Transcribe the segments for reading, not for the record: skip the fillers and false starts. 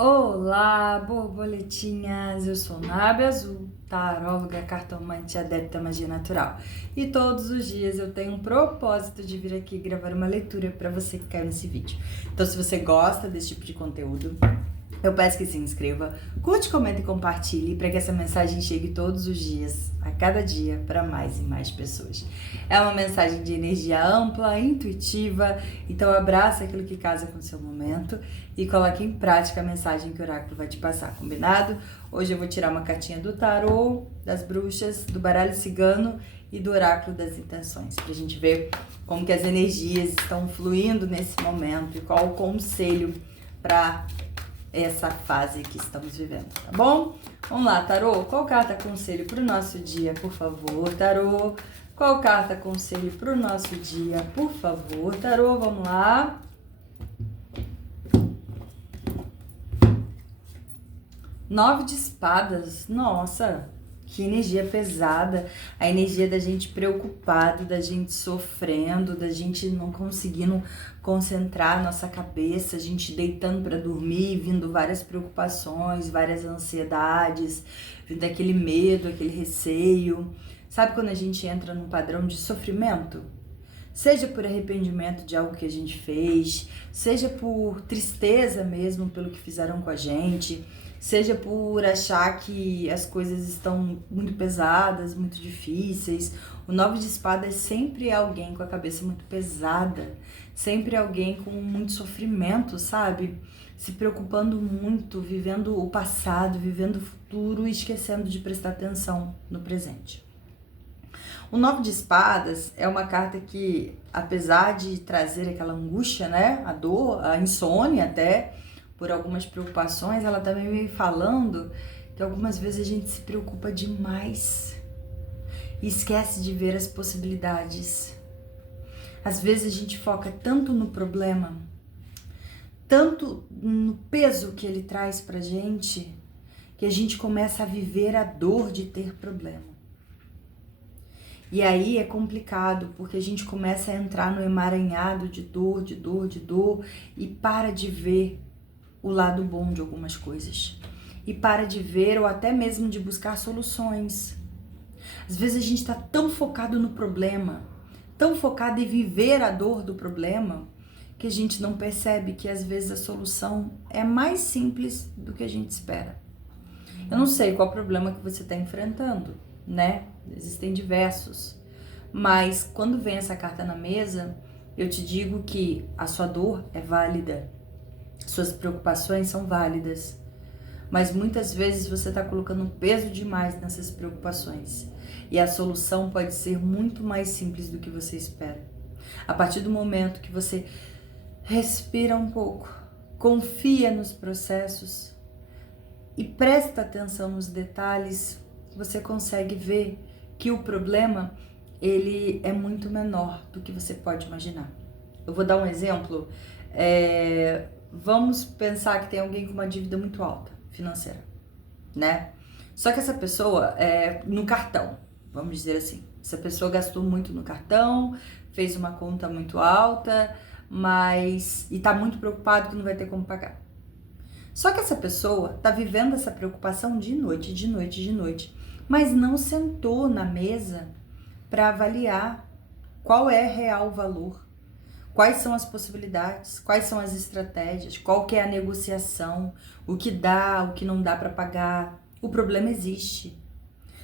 Olá, borboletinhas! Eu sou Nábia Azul, taróloga, cartomante e adepta à magia natural. E todos os dias eu tenho um propósito de vir aqui gravar uma leitura para você que caiu nesse vídeo. Então, se você gosta desse tipo de conteúdo, eu peço que se inscreva, curte, comenta e compartilhe para que essa mensagem chegue todos os dias, a cada dia, para mais e mais pessoas. É uma mensagem de energia ampla, intuitiva, então abraça aquilo que casa com o seu momento e coloque em prática a mensagem que o oráculo vai te passar, combinado? Hoje eu vou tirar uma cartinha do tarô, das bruxas, do baralho cigano e do oráculo das intenções, para a gente ver como que as energias estão fluindo nesse momento e qual o conselho para essa fase que estamos vivendo, tá bom? Vamos lá, tarô, qual carta conselho para o nosso dia, por favor, tarô? Qual carta conselho para o nosso dia, por favor, tarô? Vamos lá. Nove de espadas, nossa, que energia pesada, a energia da gente preocupado, da gente sofrendo, da gente não conseguindo concentrar a nossa cabeça, a gente deitando para dormir, vindo várias preocupações, várias ansiedades, vindo aquele medo, aquele receio. Sabe quando a gente entra num padrão de sofrimento? Seja por arrependimento de algo que a gente fez, seja por tristeza mesmo pelo que fizeram com a gente, seja por achar que as coisas estão muito pesadas, muito difíceis. O nove de espadas sempre é alguém com a cabeça muito pesada, sempre é alguém com muito sofrimento, sabe? Se preocupando muito, vivendo o passado, vivendo o futuro e esquecendo de prestar atenção no presente. O nove de espadas é uma carta que, apesar de trazer aquela angústia, né, a dor, a insônia até, por algumas preocupações, ela também vem falando que algumas vezes a gente se preocupa demais e esquece de ver as possibilidades. Às vezes a gente foca tanto no problema, tanto no peso que ele traz pra gente, que a gente começa a viver a dor de ter problema. E aí é complicado, porque a gente começa a entrar no emaranhado de dor, de dor, de dor, e para de ver o lado bom de algumas coisas. E para de ver ou até mesmo de buscar soluções. Às vezes a gente está tão focado no problema, tão focado em viver a dor do problema, que a gente não percebe que às vezes a solução é mais simples do que a gente espera. Eu não sei qual problema que você está enfrentando, né? Existem diversos, mas quando vem essa carta na mesa, eu te digo que a sua dor é válida, suas preocupações são válidas, mas muitas vezes você está colocando um peso demais nessas preocupações e a solução pode ser muito mais simples do que você espera. A partir do momento que você respira um pouco, confia nos processos e presta atenção nos detalhes, você consegue ver que o problema, ele é muito menor do que você pode imaginar. Eu vou dar um exemplo. Vamos pensar que tem alguém com uma dívida muito alta, financeira, né? Só que essa pessoa, no cartão, vamos dizer assim, essa pessoa gastou muito no cartão, fez uma conta muito alta, e tá muito preocupado que não vai ter como pagar. Só que essa pessoa tá vivendo essa preocupação de noite, de noite, de noite, mas não sentou na mesa para avaliar qual é real valor, quais são as possibilidades, quais são as estratégias, qual que é a negociação, o que dá, o que não dá para pagar. O problema existe.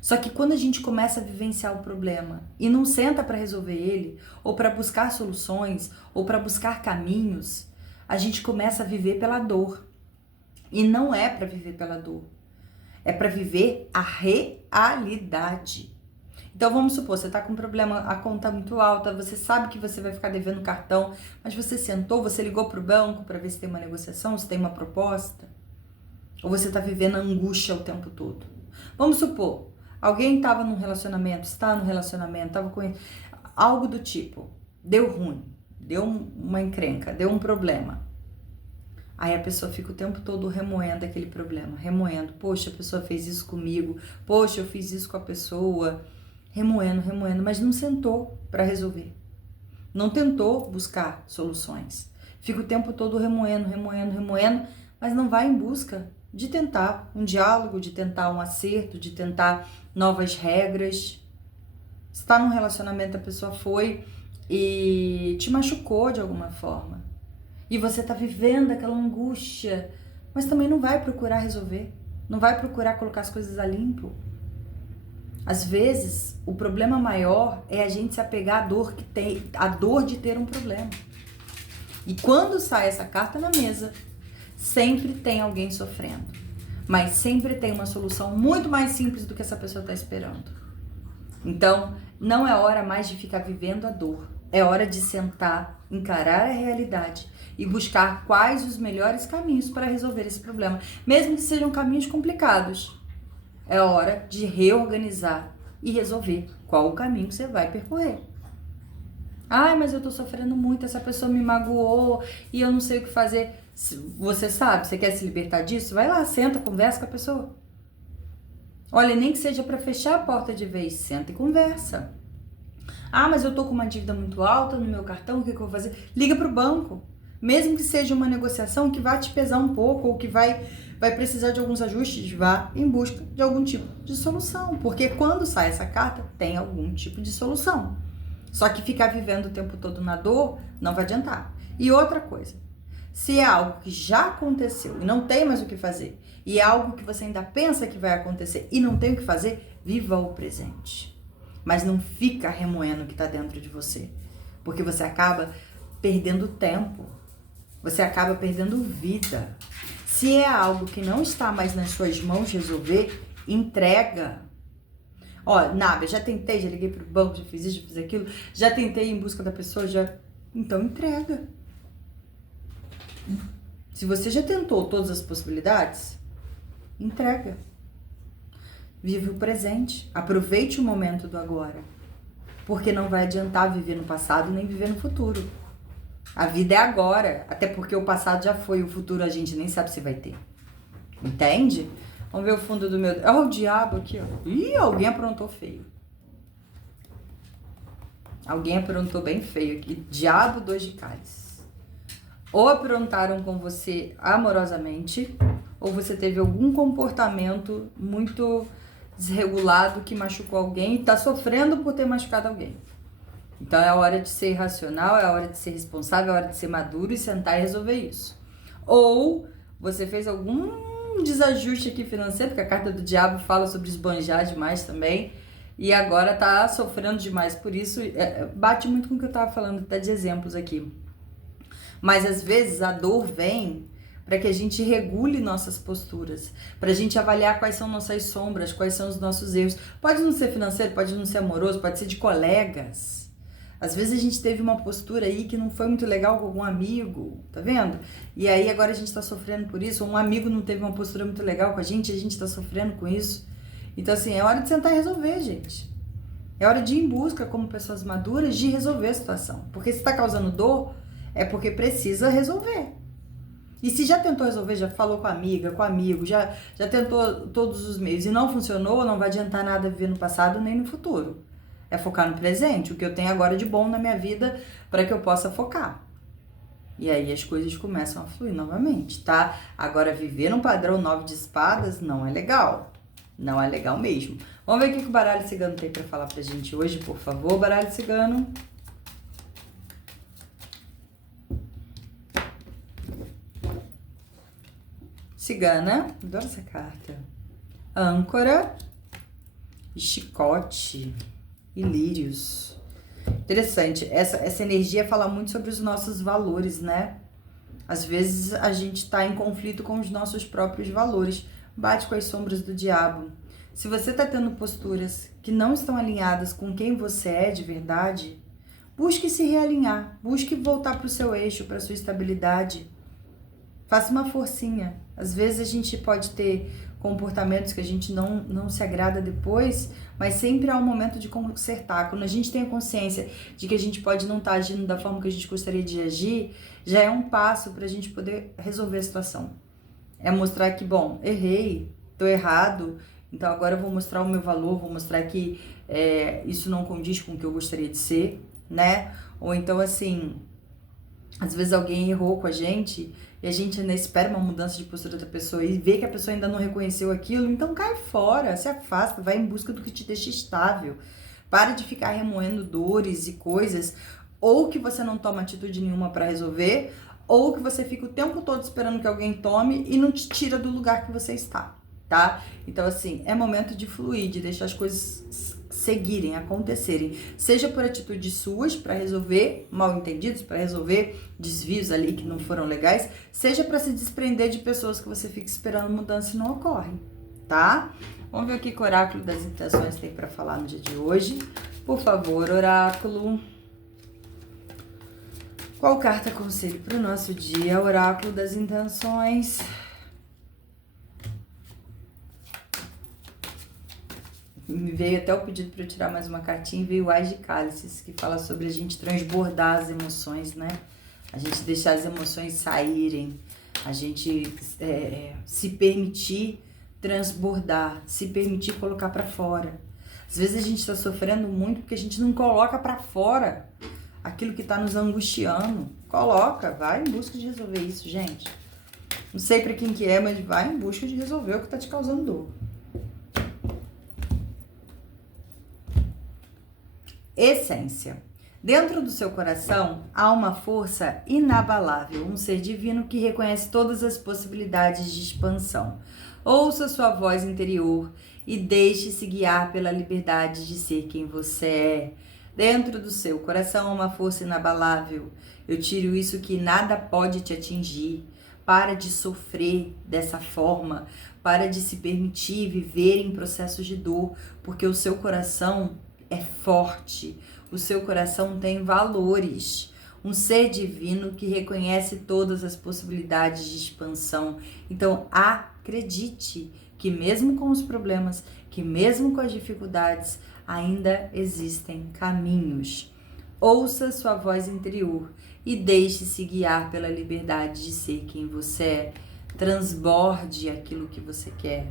Só que quando a gente começa a vivenciar o problema e não senta para resolver ele, ou para buscar soluções, ou para buscar caminhos, a gente começa a viver pela dor. E não é para viver pela dor. É para viver a realidade. Então vamos supor, você tá com um problema, a conta muito alta, você sabe que você vai ficar devendo cartão, mas você sentou, você ligou pro banco para ver se tem uma negociação, se tem uma proposta, ou você tá vivendo a angústia o tempo todo. Vamos supor, alguém tava num relacionamento, está no relacionamento, tava com algo do tipo, deu ruim, deu uma encrenca, deu um problema. Aí a pessoa fica o tempo todo remoendo aquele problema, remoendo. Poxa, a pessoa fez isso comigo. Poxa, eu fiz isso com a pessoa. Remoendo, remoendo, mas não sentou para resolver. Não tentou buscar soluções. Fica o tempo todo remoendo, remoendo, remoendo, mas não vai em busca de tentar um diálogo, de tentar um acerto, de tentar novas regras. Você está num relacionamento, a pessoa foi e te machucou de alguma forma. E você está vivendo aquela angústia, mas também não vai procurar resolver. Não vai procurar colocar as coisas a limpo. Às vezes, o problema maior é a gente se apegar à dor que tem, a dor de ter um problema. E quando sai essa carta na mesa, sempre tem alguém sofrendo. Mas sempre tem uma solução muito mais simples do que essa pessoa está esperando. Então, não é hora mais de ficar vivendo a dor. É hora de sentar, encarar a realidade e buscar quais os melhores caminhos para resolver esse problema, mesmo que sejam caminhos complicados. É hora de reorganizar e resolver qual o caminho que você vai percorrer. Ai, mas eu tô sofrendo muito, essa pessoa me magoou e eu não sei o que fazer. Você sabe, você quer se libertar disso? Vai lá, senta, conversa com a pessoa. Olha, nem que seja para fechar a porta de vez, senta e conversa. Ah, mas eu tô com uma dívida muito alta no meu cartão, o que eu vou fazer? Liga pro banco. Mesmo que seja uma negociação que vai te pesar um pouco ou que vai precisar de alguns ajustes, vá em busca de algum tipo de solução. Porque quando sai essa carta, tem algum tipo de solução. Só que ficar vivendo o tempo todo na dor não vai adiantar. E outra coisa, se é algo que já aconteceu e não tem mais o que fazer, e é algo que você ainda pensa que vai acontecer e não tem o que fazer, viva o presente. Mas não fica remoendo o que está dentro de você, porque você acaba perdendo tempo, você acaba perdendo vida. Se é algo que não está mais nas suas mãos resolver, entrega. Ó, Nábia, já tentei, já liguei pro banco, já fiz isso, já fiz aquilo, já tentei ir em busca da pessoa, já... Então entrega. Se você já tentou todas as possibilidades, entrega. Vive o presente, aproveite o momento do agora, porque não vai adiantar viver no passado nem viver no futuro. A vida é agora, até porque o passado já foi, o futuro a gente nem sabe se vai ter. Entende? Vamos ver o fundo do meu... Olha o diabo aqui, ó. Ih, alguém aprontou feio. Alguém aprontou bem feio aqui. Diabo, 2 de cálices. Ou aprontaram com você amorosamente, ou você teve algum comportamento muito desregulado que machucou alguém e tá sofrendo por ter machucado alguém. Então é a hora de ser racional, é a hora de ser responsável, é a hora de ser maduro e sentar e resolver isso. Ou você fez algum desajuste aqui financeiro, porque a carta do diabo fala sobre esbanjar demais também, e agora tá sofrendo demais por isso. Bate muito com o que eu tava falando até de exemplos aqui. Mas às vezes a dor vem para que a gente regule nossas posturas, para a gente avaliar quais são nossas sombras, quais são os nossos erros. Pode não ser financeiro, pode não ser amoroso, pode ser de colegas. Às vezes a gente teve uma postura aí que não foi muito legal com algum amigo, tá vendo? E aí agora a gente tá sofrendo por isso, ou um amigo não teve uma postura muito legal com a gente tá sofrendo com isso. Então assim, é hora de sentar e resolver, gente. É hora de ir em busca, como pessoas maduras, de resolver a situação. Porque se tá causando dor, é porque precisa resolver. E se já tentou resolver, já falou com a amiga, com o amigo, já tentou todos os meios e não funcionou, não vai adiantar nada viver no passado nem no futuro. É focar no presente, o que eu tenho agora de bom na minha vida para que eu possa focar. E aí as coisas começam a fluir novamente, tá? Agora viver num padrão 9 de espadas não é legal. Não é legal mesmo. Vamos ver o que o baralho cigano tem para falar pra gente hoje, por favor, baralho cigano. Cigana, adoro essa carta. Âncora e chicote e lírios. Interessante, essa energia fala muito sobre os nossos valores, né? Às vezes a gente tá em conflito com os nossos próprios valores. Bate com as sombras do diabo. Se você tá tendo posturas que não estão alinhadas com quem você é de verdade, busque se realinhar, busque voltar pro seu eixo, pra sua estabilidade. Faça uma forcinha. Às vezes a gente pode ter comportamentos que a gente não se agrada depois, mas sempre há um momento de consertar. Quando a gente tem a consciência de que a gente pode não estar agindo da forma que a gente gostaria de agir, já é um passo para a gente poder resolver a situação. É mostrar que, bom, errei, tô errado, então agora eu vou mostrar o meu valor, vou mostrar que isso não condiz com o que eu gostaria de ser, né? Ou então, assim, às vezes alguém errou com a gente e a gente ainda espera uma mudança de postura da pessoa e vê que a pessoa ainda não reconheceu aquilo, então cai fora, se afasta, vai em busca do que te deixa estável. Para de ficar remoendo dores e coisas, ou que você não toma atitude nenhuma para resolver, ou que você fica o tempo todo esperando que alguém tome e não te tira do lugar que você está, tá? Então, assim, é momento de fluir, de deixar as coisas seguirem, acontecerem, seja por atitudes suas para resolver mal entendidos, para resolver desvios ali que não foram legais, seja para se desprender de pessoas que você fica esperando mudança e não ocorre, tá? Vamos ver o que o oráculo das intenções tem para falar no dia de hoje. Por favor, oráculo. Qual carta conselho para o nosso dia? Oráculo das intenções. Me veio até o pedido para eu tirar mais uma cartinha e veio o Ás de Cálices, que fala sobre a gente transbordar as emoções, né? A gente deixar as emoções saírem, a gente se permitir transbordar, se permitir colocar para fora. Às vezes a gente está sofrendo muito porque a gente não coloca para fora aquilo que está nos angustiando. Coloca, vai em busca de resolver isso, gente. Não sei para quem que é, mas vai em busca de resolver o que está te causando dor. Essência. Dentro do seu coração há uma força inabalável, um ser divino que reconhece todas as possibilidades de expansão. Ouça sua voz interior e deixe-se guiar pela liberdade de ser quem você é. Dentro do seu coração há uma força inabalável. Eu tiro isso que nada pode te atingir. Para de sofrer dessa forma, para de se permitir viver em processos de dor, porque o seu coração é forte, o seu coração tem valores, um ser divino que reconhece todas as possibilidades de expansão. Então, acredite que mesmo com os problemas, que mesmo com as dificuldades, ainda existem caminhos. Ouça sua voz interior e deixe-se guiar pela liberdade de ser quem você é. Transborde aquilo que você quer.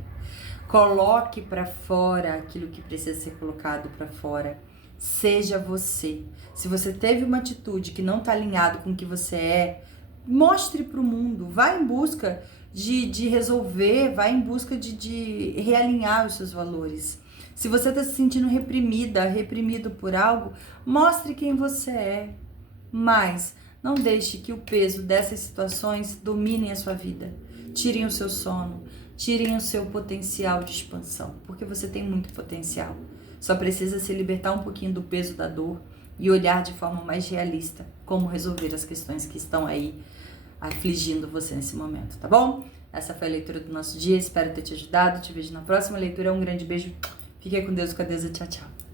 Coloque para fora aquilo que precisa ser colocado para fora. Seja você. Se você teve uma atitude que não está alinhado com o que você é, mostre para o mundo. Vá em busca de resolver, vá em busca de realinhar os seus valores. Se você está se sentindo reprimido por algo, mostre quem você é. Mas não deixe que o peso dessas situações dominem a sua vida. Tirem o seu sono. Tirem o seu potencial de expansão, porque você tem muito potencial. Só precisa se libertar um pouquinho do peso da dor e olhar de forma mais realista como resolver as questões que estão aí afligindo você nesse momento, tá bom? Essa foi a leitura do nosso dia, espero ter te ajudado. Te vejo na próxima leitura. Um grande beijo. Fique com Deus, com a deusa. Tchau, tchau.